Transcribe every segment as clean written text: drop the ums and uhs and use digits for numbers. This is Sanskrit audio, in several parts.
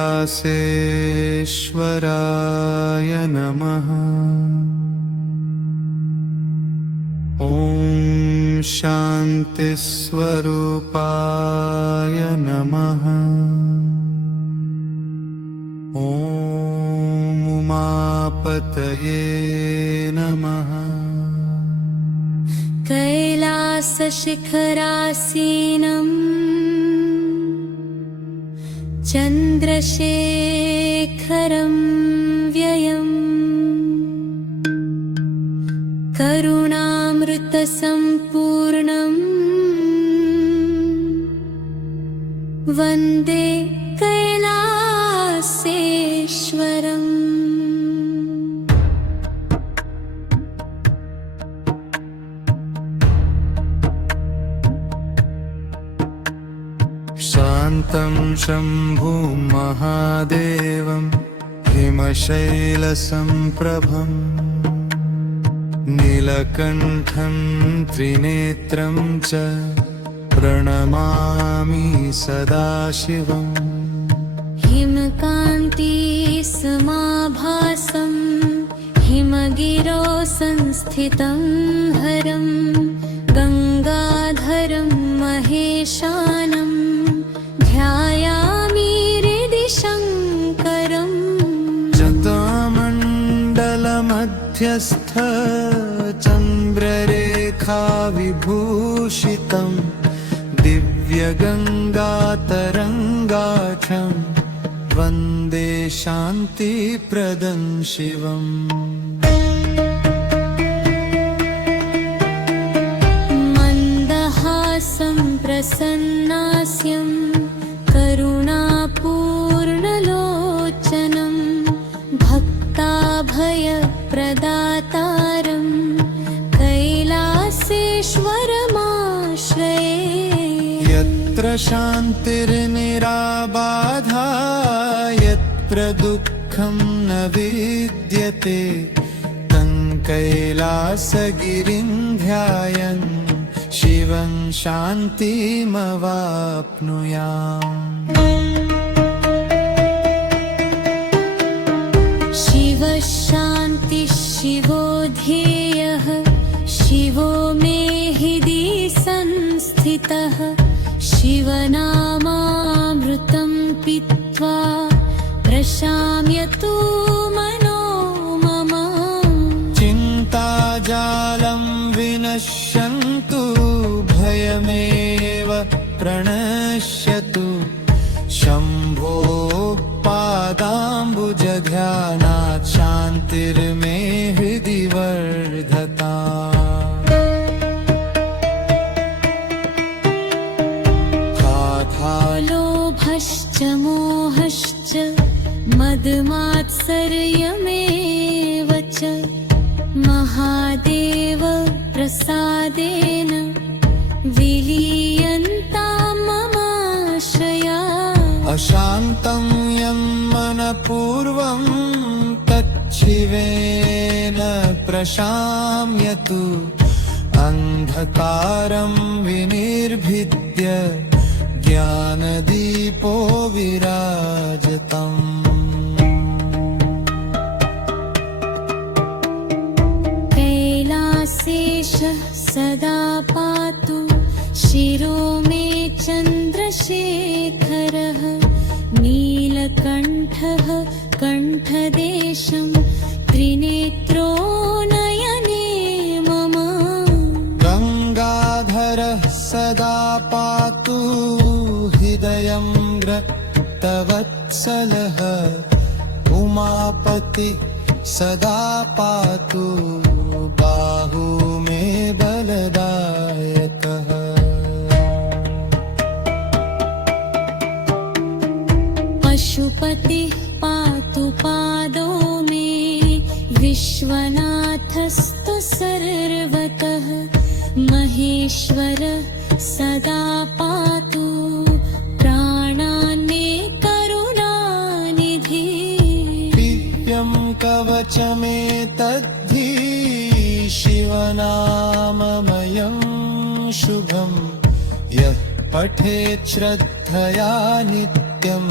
कैलासेश्वराय नमः। ॐ शान्तिस्वरूपाय नमः। ॐ उमापतये नमः। कैलासशिखरासीनम् चन्द्रशेखरं व्ययम् करुणामृतसम्पूर्णम् वन्दे कैलासेश्वरम्। शान्तं शम्भुं महादेवं हिमशैलसम्प्रभम् नीलकण्ठं त्रिनेत्रं च प्रणमामि सदाशिवम्। हिमकान्तिसमाभासं हिमगिरौ संस्थितं हरं गङ्गाधरं महेशानं ध्यायामि हृदि शङ्करम्। जटामण्डलमध्यस्थ चन्द्ररेखाविभूषितं दिव्यगङ्गातरङ्गाख्यं वन्दे शान्तिप्रदं शिवम्। मन्दहासं प्रसन्नास्यं करुणापूर्णलोचनं भक्ताभयप्रदातारं कैलासेश्वरमाश्रये। यत्र शान्तिर्निराबाधा यत्र दुःखं न विद्यते तं कैलासगिरिं ध्यायन् शिवं शान्तिमवाप्नुयाम्। शिवशान्तिः शिवो ध्येयः शिवो मे हृदि संस्थितः शिवनामामृतं पीत्वा प्रशाम्यतु मनो मम। चिन्ताजालं विनश्यन्तु भयमेव प्रणश्यतु शम्भो पादाम्बुजध्यानात् शान्तिर्मे हृदि वर्धताम्। लोभश्च मोहश्च मदमात्सर्यमेव च महादेव प्रसादेन विलीयन्तां ममाश्रया। अशान्तं यं मनपूर्वं तच्छिवेन प्रशाम्यतु अन्धकारं विनिर्भिद्य ज्ञानदीपो विराजतम्। कैलासेशः सदा पातु शिरो मे चन्द्रशेखरः नीलकण्ठः कण्ठदेशं त्रिनेत्रो नयने मम। गङ्गाधरः सदा पातु हृदयं रक्तवत्सलः उमापति सदा पातु बाहु मे बलदायकः। पशुपतिः पातु पादो मे विश्वनाथस्तु सर्वतः महेश्वर सदा पातु प्राणान् मे करुणानिधि। दिव्यं कवचमेतद्धि शिवनाममयं शुभं यः पठेत् श्रद्धया नित्यं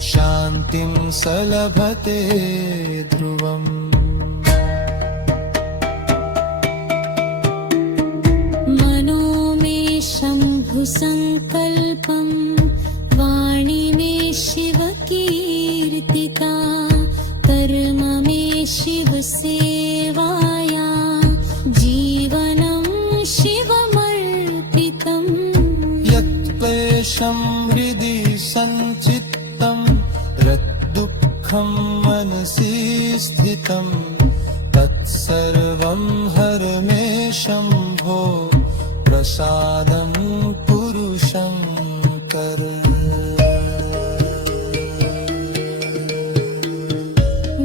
शान्तिं स लभते ध्रुवम् मनो मे शम्भुसङ्कल्पं वाणी मे शिवकीर्तिता कर्म मे शिवसेवाया जीवनं शिवमर्पितम् यत्क्लेशं हृदि सञ्चित्तं यद्दुःखं मनसि स्थितं तत्सर्वं हर मे शम्भो प्रसादं कुरु शङ्कर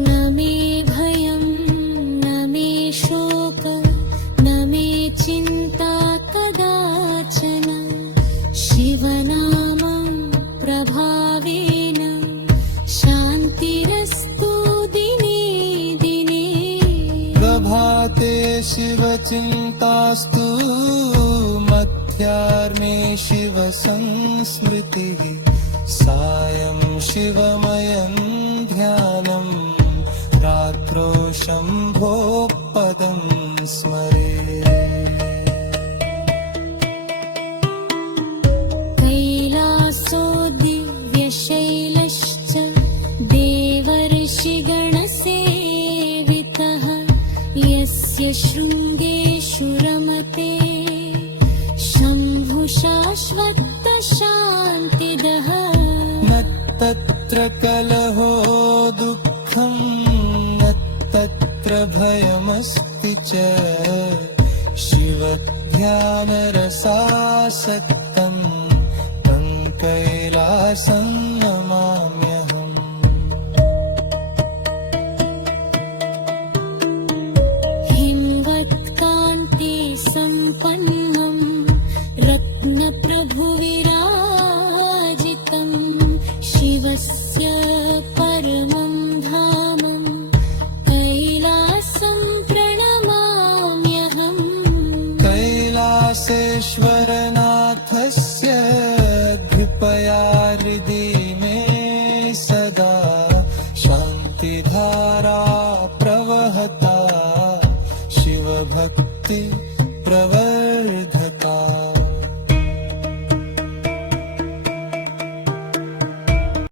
न मे भयं न मे शोक न मे चिन्ता कदाचन शिवनामं प्रभावेन शान्तिरस्तु दिने दिने प्रभाते शिवचिन्तास्तु मध्याह्ने शिवसंस्मृतिः सायं शिवमयं ध्यानं रात्रौ शम्भो पदं स्मरे कैलासो दिव्यशैलश्च देवर्षिगणसेवितः यस्य शृङ्गेषु रमते शम्भुशाश्वतशान्तिदः न तत्र कलहो दुःखं न तत्र भयमस्ति च शिवध्यानरसासक्तं तं कैलासं नमाम्यहम् हिमवत्कान्ते सम्पन्नं रत्नप्रभुविराजितं शिवस्य